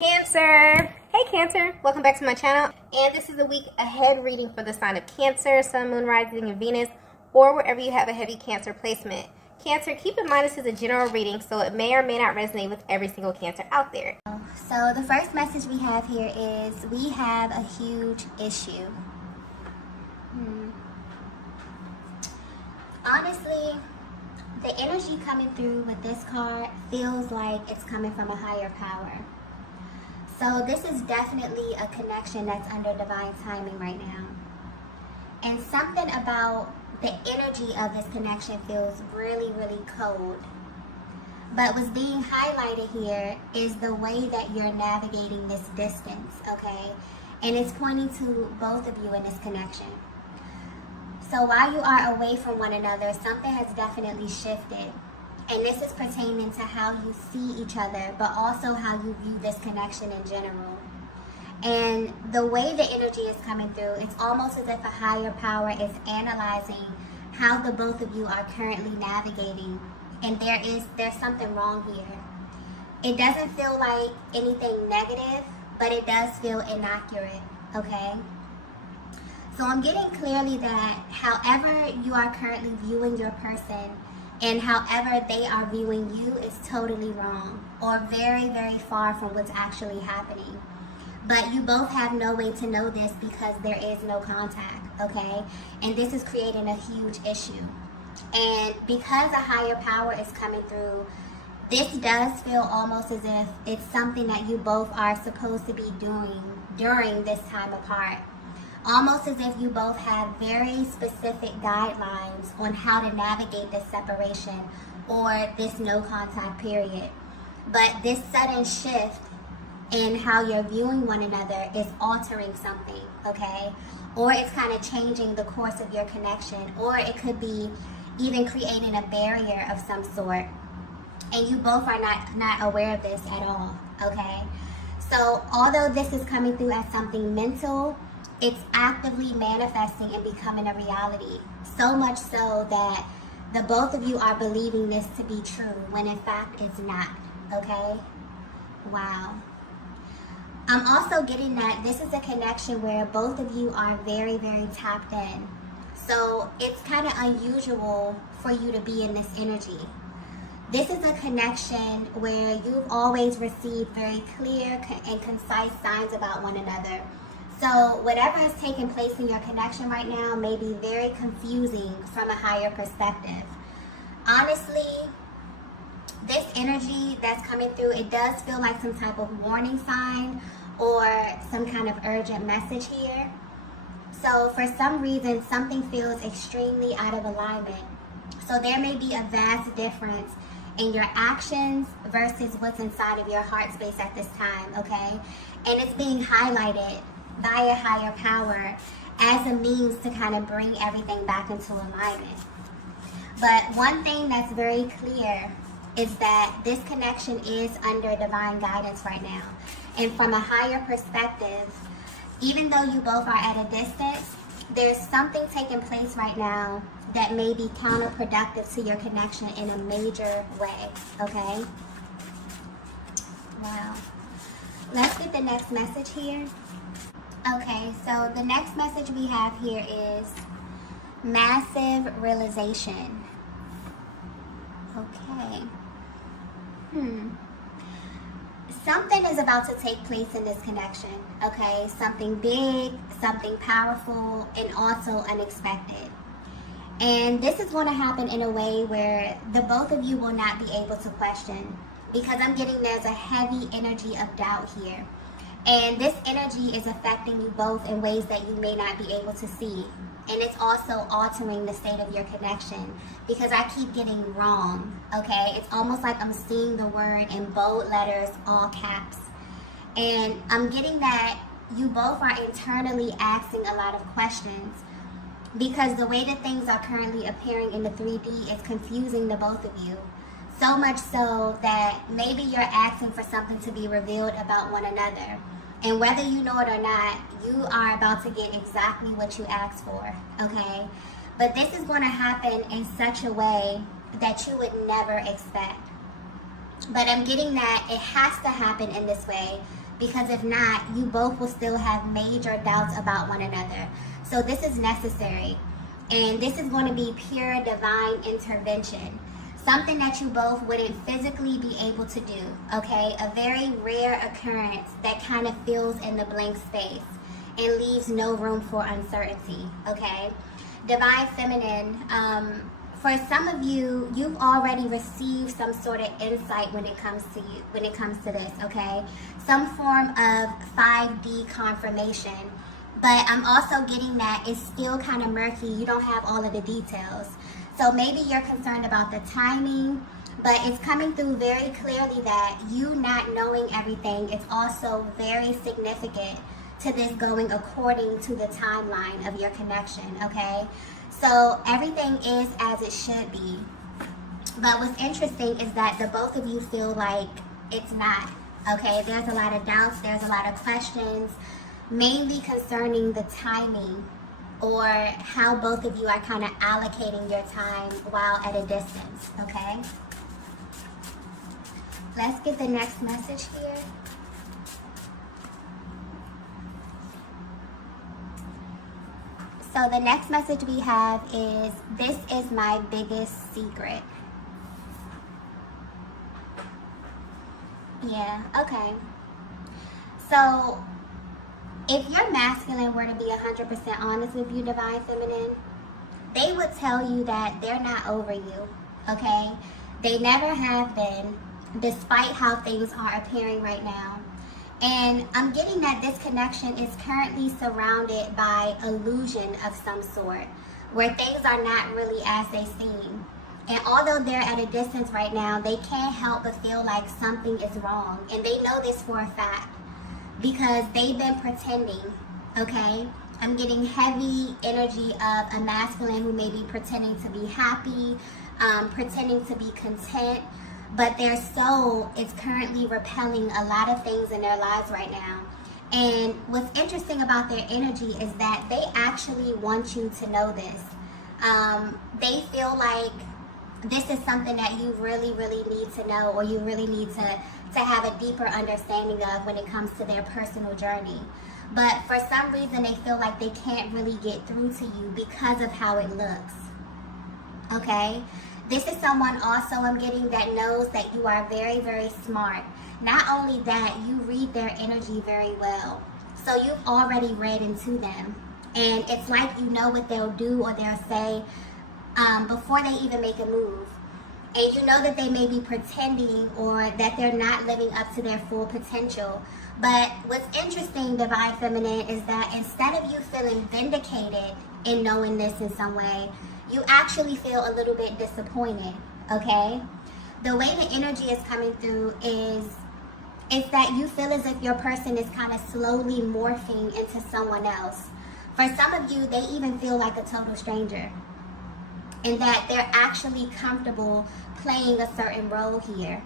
Cancer! Hey Cancer! Welcome back to my channel, and this is a week ahead reading for the sign of Cancer, Sun, Moon, Rising, and Venus, or wherever you have a heavy Cancer placement. Cancer, keep in mind this is a general reading, so it may or may not resonate with every single Cancer out there. So the first message we have here is we have a huge issue. Honestly, the energy coming through with this card feels like it's coming from a higher power. So this is definitely a connection that's under divine timing right now. And something about the energy of this connection feels really, really cold. But what's being highlighted here is the way that you're navigating this distance, okay? And it's pointing to both of you in this connection. So while you are away from one another, something has definitely shifted. And this is pertaining to how you see each other, but also how you view this connection in general. And the way the energy is coming through, it's almost as if a higher power is analyzing how the both of you are currently navigating. And there's something wrong here. It doesn't feel like anything negative, but it does feel inaccurate, okay? So I'm getting clearly that however you are currently viewing your person, and however they are viewing you is totally wrong or very, very far from what's actually happening. But you both have no way to know this because there is no contact, okay? And this is creating a huge issue. And because a higher power is coming through, this does feel almost as if it's something that you both are supposed to be doing during this time apart. Almost as if you both have very specific guidelines on how to navigate this separation or this no contact period. But this sudden shift in how you're viewing one another is altering something, okay? Or it's kind of changing the course of your connection, or it could be even creating a barrier of some sort. And you both are not aware of this at all, okay? So although this is coming through as something mental, it's actively manifesting and becoming a reality. So much so that the both of you are believing this to be true when in fact it's not, okay? Wow. I'm also getting that this is a connection where both of you are very, very tapped in. So it's kind of unusual for you to be in this energy. This is a connection where you've always received very clear and concise signs about one another. So whatever is taking place in your connection right now may be very confusing from a higher perspective. Honestly, this energy that's coming through, it does feel like some type of warning sign or some kind of urgent message here. So for some reason, something feels extremely out of alignment. So there may be a vast difference in your actions versus what's inside of your heart space at this time, okay? And it's being highlighted by a higher power as a means to kind of bring everything back into alignment. But one thing that's very clear is that this connection is under divine guidance right now. And from a higher perspective, even though you both are at a distance, there's something taking place right now that may be counterproductive to your connection in a major way, okay? Wow. Let's get the next message here. Okay, so the next message we have here is massive realization. Okay. Something is about to take place in this connection, okay? Something big, something powerful, and also unexpected. And this is going to happen in a way where the both of you will not be able to question, because I'm getting there's a heavy energy of doubt here. And this energy is affecting you both in ways that you may not be able to see. And it's also altering the state of your connection because I keep getting wrong, okay? It's almost like I'm seeing the word in bold letters, all caps. And I'm getting that you both are internally asking a lot of questions because the way that things are currently appearing in the 3D is confusing the both of you. So much so that maybe you're asking for something to be revealed about one another. And whether you know it or not, you are about to get exactly what you asked for, okay? But this is going to happen in such a way that you would never expect. But I'm getting that it has to happen in this way Because if not, you both will still have major doubts about one another. So this is necessary. And this is going to be pure divine intervention. Something that you both wouldn't physically be able to do, okay? A very rare occurrence that kind of fills in the blank space and leaves no room for uncertainty, okay? Divine feminine, for some of you, you've already received some sort of insight when it comes to this, okay? Some form of 5D confirmation, but I'm also getting that it's still kind of murky. You don't have all of the details. So maybe you're concerned about the timing, but it's coming through very clearly that you not knowing everything is also very significant to this going according to the timeline of your connection, okay? So everything is as it should be. But what's interesting is that the both of you feel like it's not, okay? There's a lot of doubts, there's a lot of questions, mainly concerning the timing or how both of you are kind of allocating your time while at a distance, okay? Let's get the next message here. So the next message we have is, this is my biggest secret. Yeah, okay. So if your masculine were to be 100% honest with you, Divine Feminine, they would tell you that they're not over you, okay? They never have been, despite how things are appearing right now. And I'm getting that this connection is currently surrounded by illusion of some sort, where things are not really as they seem. And although they're at a distance right now, they can't help but feel like something is wrong. And they know this for a fact because they've been pretending, okay? I'm getting heavy energy of a masculine who may be pretending to be happy, pretending to be content, but their soul is currently repelling a lot of things in their lives right now. And what's interesting about their energy is that they actually want you to know this. They feel like this is something that you really, really need to know, or you really need to have a deeper understanding of when it comes to their personal journey. But for some reason, they feel like they can't really get through to you because of how it looks, okay? This is someone also I'm getting that knows that you are very, very smart. Not only that, you read their energy very well. So you've already read into them. And it's like you know what they'll do or they'll say before they even make a move. And you know that they may be pretending or that they're not living up to their full potential. But what's interesting, Divine Feminine, is that instead of you feeling vindicated in knowing this in some way, you actually feel a little bit disappointed, okay? The way the energy is coming through is that you feel as if your person is kind of slowly morphing into someone else. For some of you, they even feel like a total stranger, and that they're actually comfortable playing a certain role here,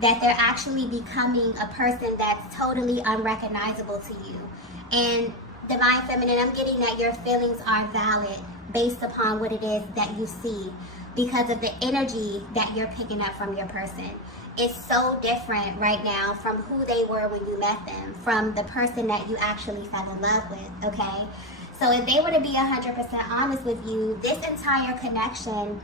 that they're actually becoming a person that's totally unrecognizable to you. And Divine Feminine, I'm getting that your feelings are valid based upon what it is that you see because of the energy that you're picking up from your person. It's so different right now from who they were when you met them, from the person that you actually fell in love with, okay? So if they were to be 100% honest with you, this entire connection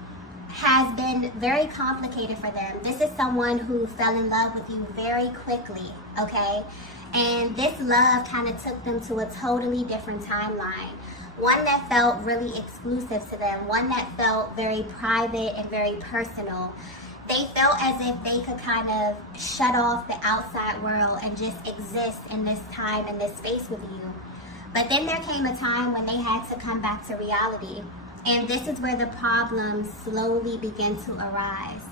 has been very complicated for them. This is someone who fell in love with you very quickly, okay? And this love kind of took them to a totally different timeline. One that felt really exclusive to them, one that felt very private and very personal. They felt as if they could kind of shut off the outside world and just exist in this time and this space with you. But then there came a time when they had to come back to reality. And this is where the problems slowly begin to arise.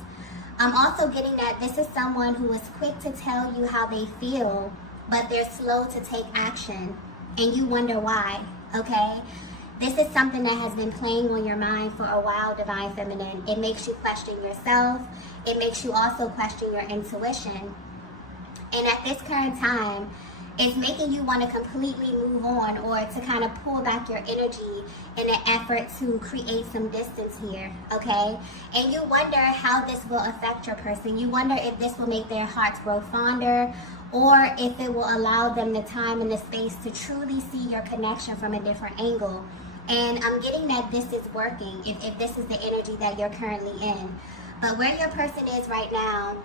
I'm also getting that this is someone who is quick to tell you how they feel, but they're slow to take action. And you wonder why. Okay, this is something that has been playing on your mind for a while, Divine Feminine. It makes you question yourself. It makes you also question your intuition. And at this current time, It's making you want to completely move on, or to kind of pull back your energy in an effort to create some distance here, okay? And you wonder how this will affect your person. You wonder if this will make their hearts grow fonder, or if it will allow them the time and the space to truly see your connection from a different angle. And I'm getting that this is working, if this is the energy that you're currently in. But where your person is right now,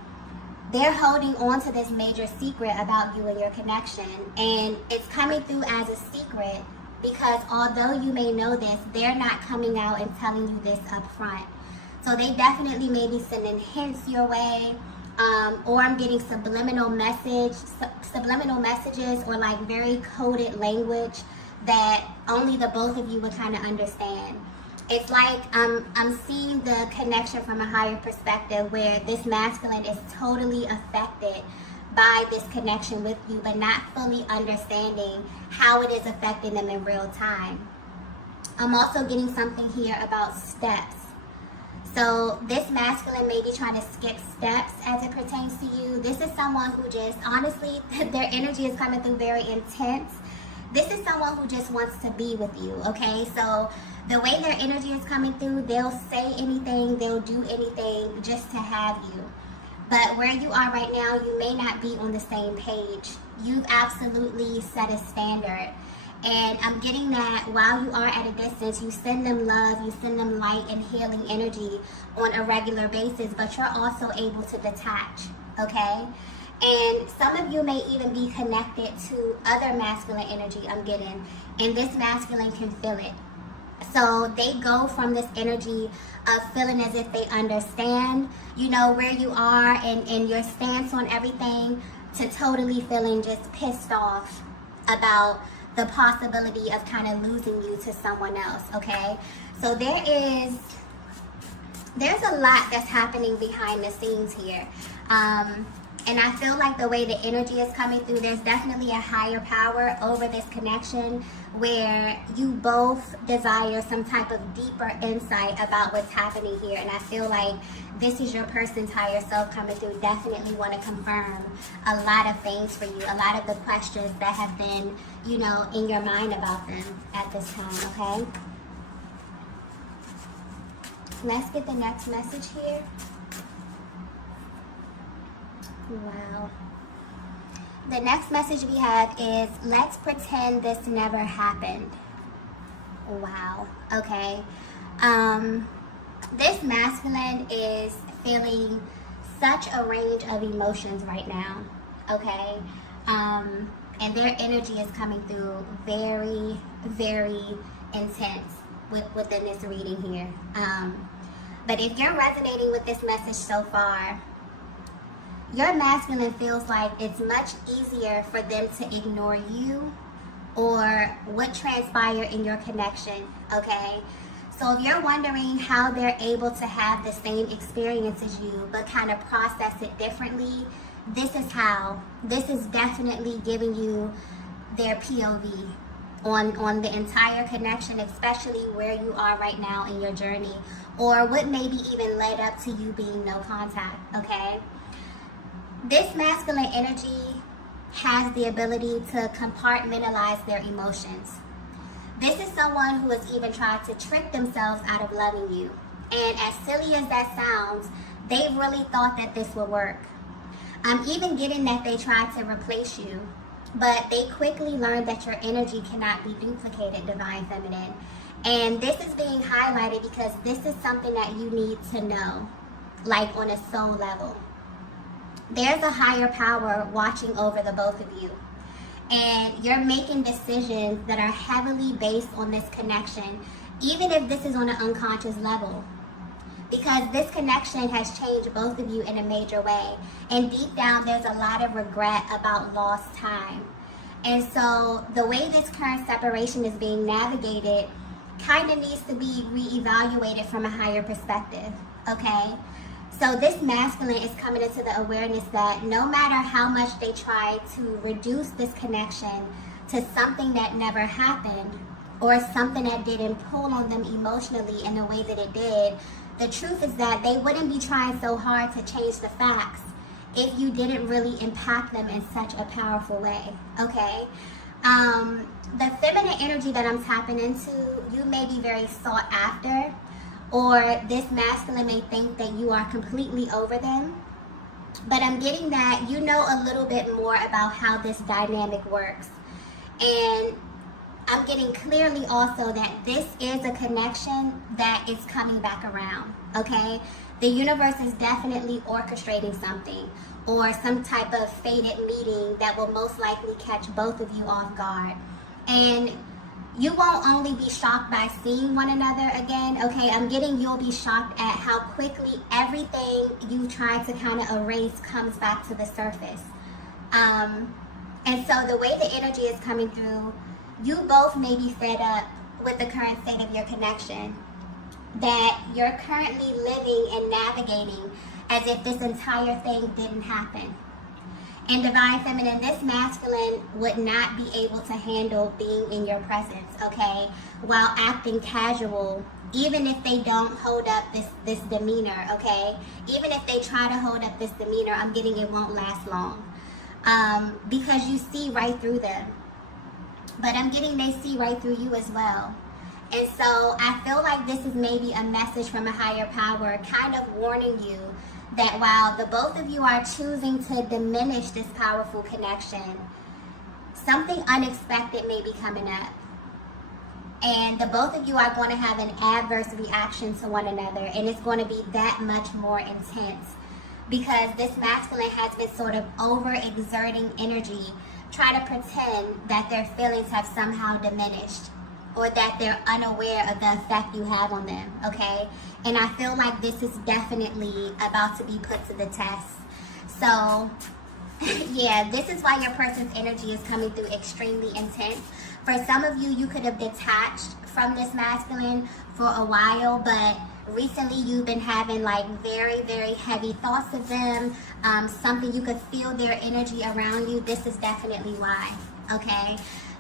they're holding on to this major secret about you and your connection. And it's coming through as a secret because although you may know this, they're not coming out and telling you this up front. So they definitely may be sending hints your way, or I'm getting subliminal messages, or like very coded language that only the both of you would kind of understand. It's like I'm seeing the connection from a higher perspective where this masculine is totally affected by this connection with you, but not fully understanding how it is affecting them in real time. I'm also getting something here about steps. So this masculine may be trying to skip steps as it pertains to you. This is someone who just, honestly, their energy is coming through very intense. This is someone who just wants to be with you, okay? So the way their energy is coming through, they'll say anything, they'll do anything just to have you. But where you are right now, you may not be on the same page. You've absolutely set a standard. And I'm getting that while you are at a distance, you send them love, you send them light and healing energy on a regular basis, but you're also able to detach, okay? And some of you may even be connected to other masculine energy I'm getting, and this masculine can feel it. So they go from this energy of feeling as if they understand, you know, where you are and your stance on everything, to totally feeling just pissed off about the possibility of kind of losing you to someone else, okay? So there's a lot that's happening behind the scenes here. And I feel like the way the energy is coming through, there's definitely a higher power over this connection where you both desire some type of deeper insight about what's happening here. And I feel like this is your person's higher self coming through, definitely want to confirm a lot of things for you, a lot of the questions that have been, you know, in your mind about them at this time, okay? Let's get the next message here. Wow. The next message we have is, let's pretend this never happened. Wow. Okay. This masculine is feeling such a range of emotions right now. Okay. And their energy is coming through very, very intense within this reading here. But if you're resonating with this message so far, your masculine feels like it's much easier for them to ignore you or what transpired in your connection, okay? So if you're wondering how they're able to have the same experience as you but kind of process it differently, this is how. This is definitely giving you their POV on the entire connection, especially where you are right now in your journey, or what maybe even led up to you being no contact, okay? This masculine energy has the ability to compartmentalize their emotions. This is someone who has even tried to trick themselves out of loving you. And as silly as that sounds, they really thought that this would work. I'm even getting that they tried to replace you, but they quickly learned that your energy cannot be duplicated, Divine Feminine. And this is being highlighted because this is something that you need to know, like on a soul level. There's a higher power watching over the both of you. And you're making decisions that are heavily based on this connection, even if this is on an unconscious level. Because this connection has changed both of you in a major way. And deep down, there's a lot of regret about lost time. And so the way this current separation is being navigated kind of needs to be reevaluated from a higher perspective, okay? So this masculine is coming into the awareness that no matter how much they try to reduce this connection to something that never happened or something that didn't pull on them emotionally in the way that it did, the truth is that they wouldn't be trying so hard to change the facts if you didn't really impact them in such a powerful way, okay? The feminine energy that I'm tapping into, you may be very sought after, or this masculine may think that you are completely over them. But I'm getting that you know a little bit more about how this dynamic works. And I'm getting clearly also that this is a connection that is coming back around, okay? The universe is definitely orchestrating something, or some type of fated meeting that will most likely catch both of you off guard. And you won't only be shocked by seeing one another again, okay? I'm getting you'll be shocked at how quickly everything you tried to kind of erase comes back to the surface. And so the way the energy is coming through, you both may be fed up with the current state of your connection, that you're currently living and navigating as if this entire thing didn't happen. And Divine Feminine, this masculine would not be able to handle being in your presence, okay, while acting casual, even if they don't hold up this demeanor, okay? Even if they try to hold up this demeanor, I'm getting it won't last long, because you see right through them. But I'm getting they see right through you as well. And so I feel like this is maybe a message from a higher power kind of warning you that while the both of you are choosing to diminish this powerful connection, something unexpected may be coming up. And the both of you are going to have an adverse reaction to one another, and it's going to be that much more intense because this masculine has been sort of overexerting energy, try to pretend that their feelings have somehow diminished or that they're unaware of the effect you have on them, okay? And I feel like this is definitely about to be put to the test. So, yeah, this is why your person's energy is coming through extremely intense. For some of you, you could have detached from this masculine for a while, but recently you've been having like very, very heavy thoughts of them, something you could feel their energy around you. This is definitely why, okay?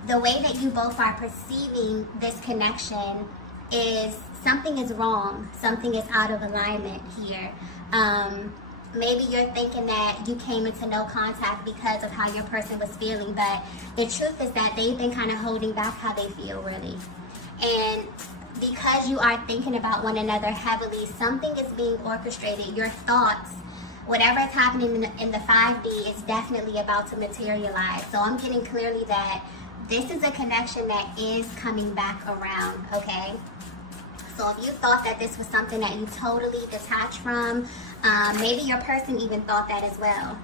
The way that you both are perceiving this connection is something is wrong, something is out of alignment here. Maybe you're thinking that you came into no contact because of how your person was feeling, but the truth is that they've been kind of holding back how they feel, really. And because you are thinking about one another heavily, something is being orchestrated. Your thoughts, whatever is happening in the 5D is definitely about to materialize. So I'm getting clearly that this is a connection that is coming back around, okay? So if you thought that this was something that you totally detached from, maybe your person even thought that as well.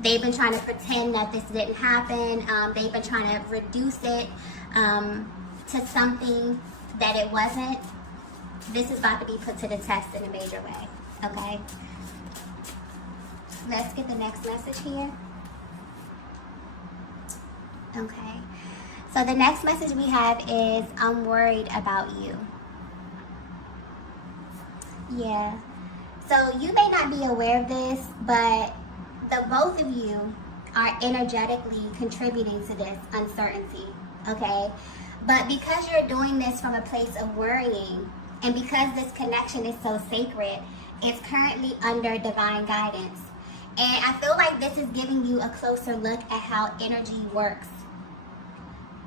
They've been trying to pretend that this didn't happen. They've been trying to reduce it to something that it wasn't. This is about to be put to the test in a major way, okay? Let's get the next message here. Okay. So the next message we have is, I'm worried about you. Yeah. So you may not be aware of this, but the both of you are energetically contributing to this uncertainty, okay? But because you're doing this from a place of worrying, and because this connection is so sacred, it's currently under divine guidance. And I feel like this is giving you a closer look at how energy works.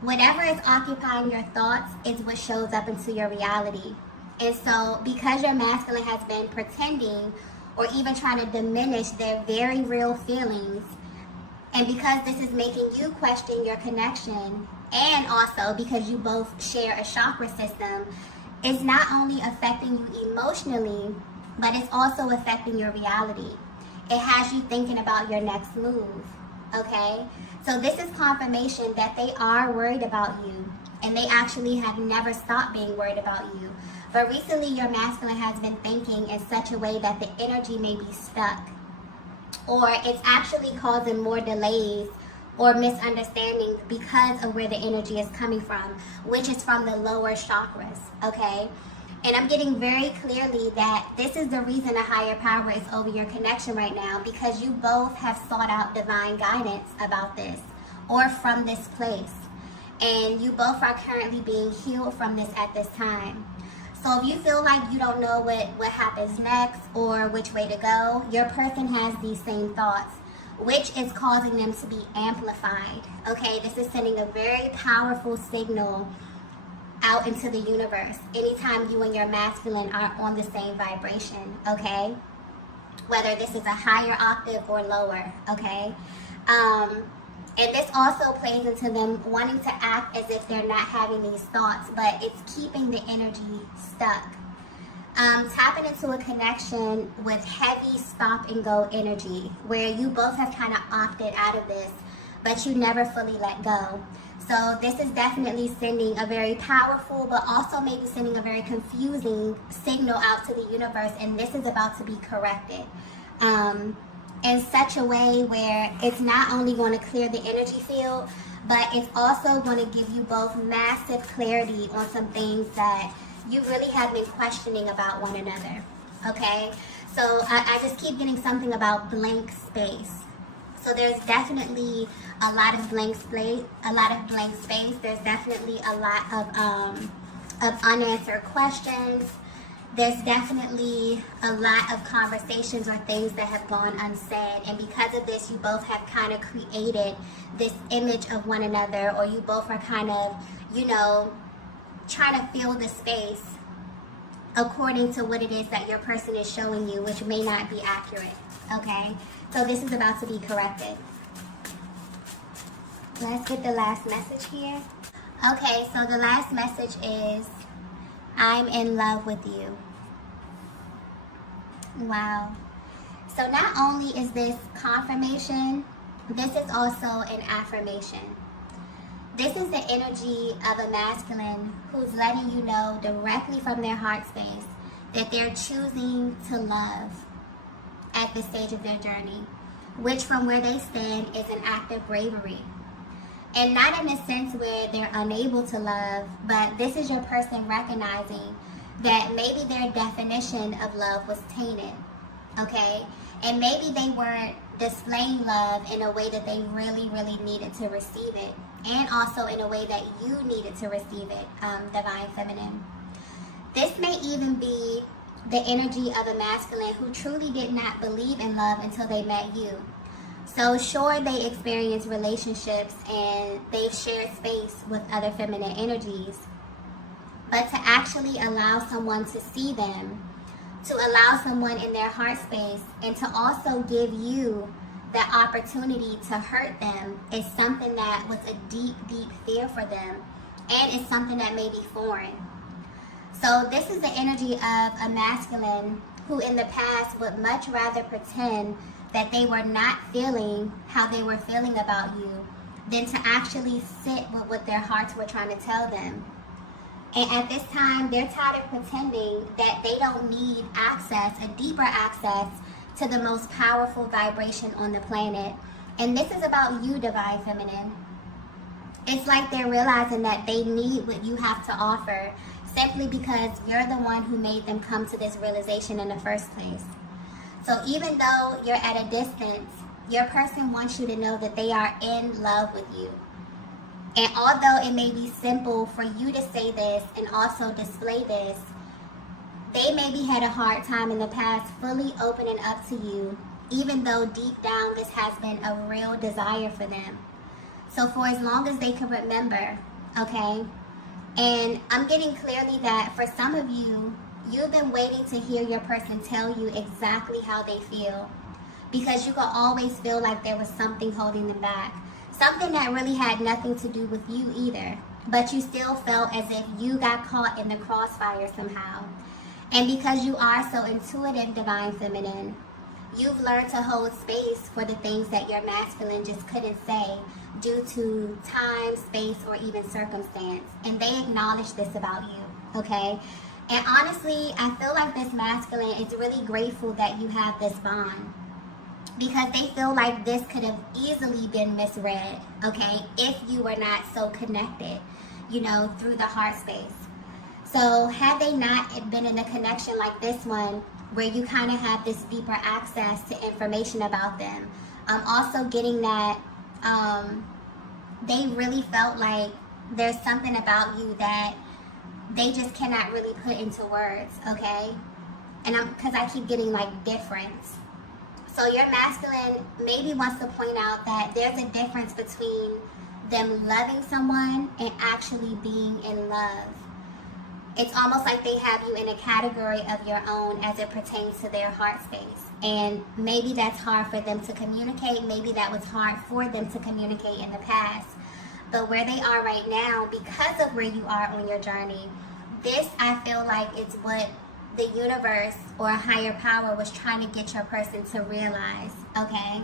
Whatever is occupying your thoughts is what shows up into your reality. And so because your masculine has been pretending or even trying to diminish their very real feelings, and because this is making you question your connection, and also because you both share a chakra system, it's not only affecting you emotionally, but it's also affecting your reality. It has you thinking about your next move, okay? So this is confirmation that they are worried about you, and they actually have never stopped being worried about you. But recently your masculine has been thinking in such a way that the energy may be stuck, or it's actually causing more delays or misunderstandings because of where the energy is coming from, which is from the lower chakras, okay? And I'm getting very clearly that this is the reason a higher power is over your connection right now, because you both have sought out divine guidance about this or from this place. And you both are currently being healed from this at this time. So if you feel like you don't know what happens next or which way to go, your person has these same thoughts, which is causing them to be amplified. Okay, this is sending a very powerful signal out into the universe anytime you and your masculine are on the same vibration. Okay, whether this is a higher octave or lower. Okay, and this also plays into them wanting to act as if they're not having these thoughts, but it's keeping the energy stuck. Tapping into a connection with heavy stop and go energy, where you both have kind of opted out of this, but you never fully let go. So this is definitely sending a very powerful, but also maybe sending a very confusing signal out to the universe, and this is about to be corrected. In such a way where it's not only going to clear the energy field, but it's also going to give you both massive clarity on some things that you really have been questioning about one another. Okay, so I just keep getting something about blank space. So there's definitely a lot of blank space. There's definitely a lot of unanswered questions. There's definitely a lot of conversations or things that have gone unsaid. And because of this, you both have kind of created this image of one another, or you both are kind of, trying to fill the space according to what it is that your person is showing you, which may not be accurate. Okay? So this is about to be corrected. Let's get the last message here. Okay, so the last message is, I'm in love with you. Wow. So not only is this confirmation, this is also an affirmation. This is the energy of a masculine who's letting you know directly from their heart space that they're choosing to love at this stage of their journey, which from where they stand is an act of bravery. And not in a sense where they're unable to love, but this is your person recognizing that maybe their definition of love was tainted, okay? And maybe they weren't displaying love in a way that they really, really needed to receive it, and also in a way that you needed to receive it, Divine Feminine. This may even be the energy of a masculine who truly did not believe in love until they met you. So sure, they experience relationships and they've shared space with other feminine energies, but to actually allow someone to see them, to allow someone in their heart space, and to also give you that opportunity to hurt them is something that was a deep, deep fear for them, and it's something that may be foreign. So this is the energy of a masculine who in the past would much rather pretend that they were not feeling how they were feeling about you than to actually sit with what their hearts were trying to tell them. And at this time, they're tired of pretending that they don't need access, a deeper access to the most powerful vibration on the planet. And this is about you, Divine Feminine. It's like they're realizing that they need what you have to offer simply because you're the one who made them come to this realization in the first place. So even though you're at a distance, your person wants you to know that they are in love with you. And although it may be simple for you to say this and also display this, they maybe had a hard time in the past fully opening up to you, even though deep down this has been a real desire for them. So for as long as they can remember, okay? And I'm getting clearly that for some of you, you've been waiting to hear your person tell you exactly how they feel, because you can always feel like there was something holding them back. Something that really had nothing to do with you either, but you still felt as if you got caught in the crossfire somehow. And because you are so intuitive, Divine Feminine, you've learned to hold space for the things that your masculine just couldn't say due to time, space, or even circumstance. And they acknowledge this about you, okay? And honestly, I feel like this masculine is really grateful that you have this bond, because they feel like this could have easily been misread, okay, if you were not so connected, through the heart space. So had they not been in a connection like this one, where you kind of have this deeper access to information about them, also getting that they really felt like there's something about you that they just cannot really put into words, okay? And because I keep getting like difference. So your masculine maybe wants to point out that there's a difference between them loving someone and actually being in love. It's almost like they have you in a category of your own as it pertains to their heart space. And maybe that's hard for them to communicate. Maybe that was hard for them to communicate in the past. But where they are right now, because of where you are on your journey, this, I feel like, it's what the universe or a higher power was trying to get your person to realize, okay?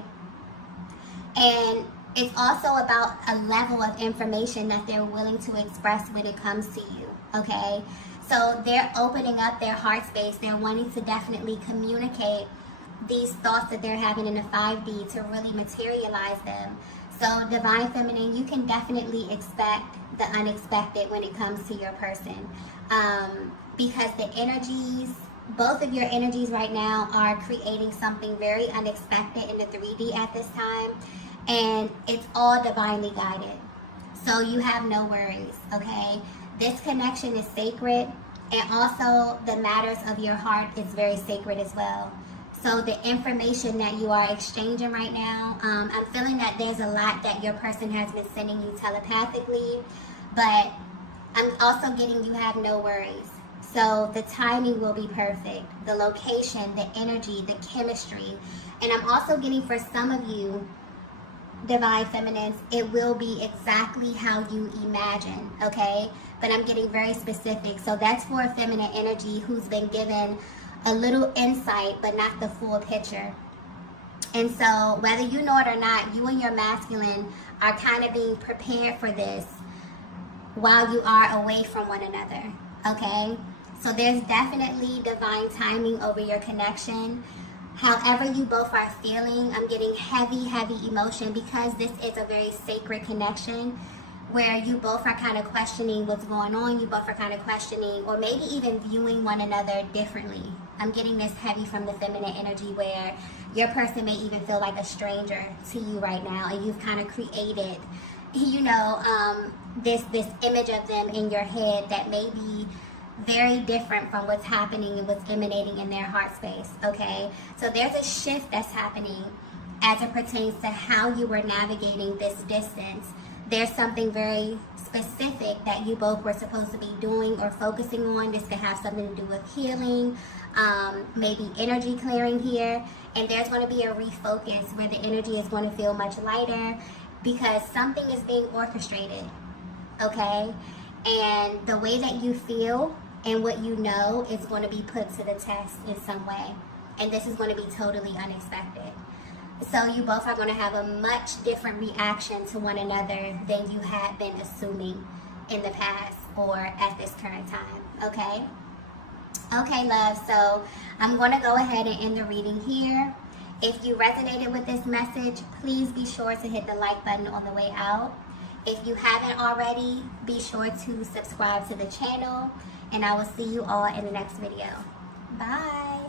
And it's also about a level of information that they're willing to express when it comes to you, okay? So they're opening up their heart space. They're wanting to definitely communicate these thoughts that they're having in the 5D to really materialize them. So Divine Feminine, you can definitely expect the unexpected when it comes to your person. Because the energies, both of your energies right now are creating something very unexpected in the 3D at this time. And it's all divinely guided. So you have no worries, okay? This connection is sacred. And also the matters of your heart is very sacred as well. So the information that you are exchanging right now, I'm feeling that there's a lot that your person has been sending you telepathically. But I'm also getting you have no worries. So the timing will be perfect. The location, the energy, the chemistry. And I'm also getting for some of you, Divine Feminines, it will be exactly how you imagine, okay? But I'm getting very specific. So that's for a feminine energy who's been given a little insight, but not the full picture. And so whether you know it or not, you and your masculine are kind of being prepared for this while you are away from one another, okay? So there's definitely divine timing over your connection. However you both are feeling, I'm getting heavy, heavy emotion because this is a very sacred connection where you both are kind of questioning what's going on. You both are kind of questioning or maybe even viewing one another differently. I'm getting this heavy from the feminine energy where your person may even feel like a stranger to you right now, and you've kind of created, you know, this image of them in your head that may be very different from what's happening and what's emanating in their heart space, okay? So there's a shift that's happening as it pertains to how you were navigating this distance. There's something very specific that you both were supposed to be doing or focusing on. This could have something to do with healing, maybe energy clearing here. And there's going to be a refocus where the energy is going to feel much lighter because something is being orchestrated, okay? And the way that you feel and what you know is going to be put to the test in some way. And this is going to be totally unexpected. So you both are going to have a much different reaction to one another than you had been assuming in the past or at this current time, okay? Okay, love, so I'm going to go ahead and end the reading here. If you resonated with this message, please be sure to hit the like button on the way out. If you haven't already, be sure to subscribe to the channel, and I will see you all in the next video. Bye.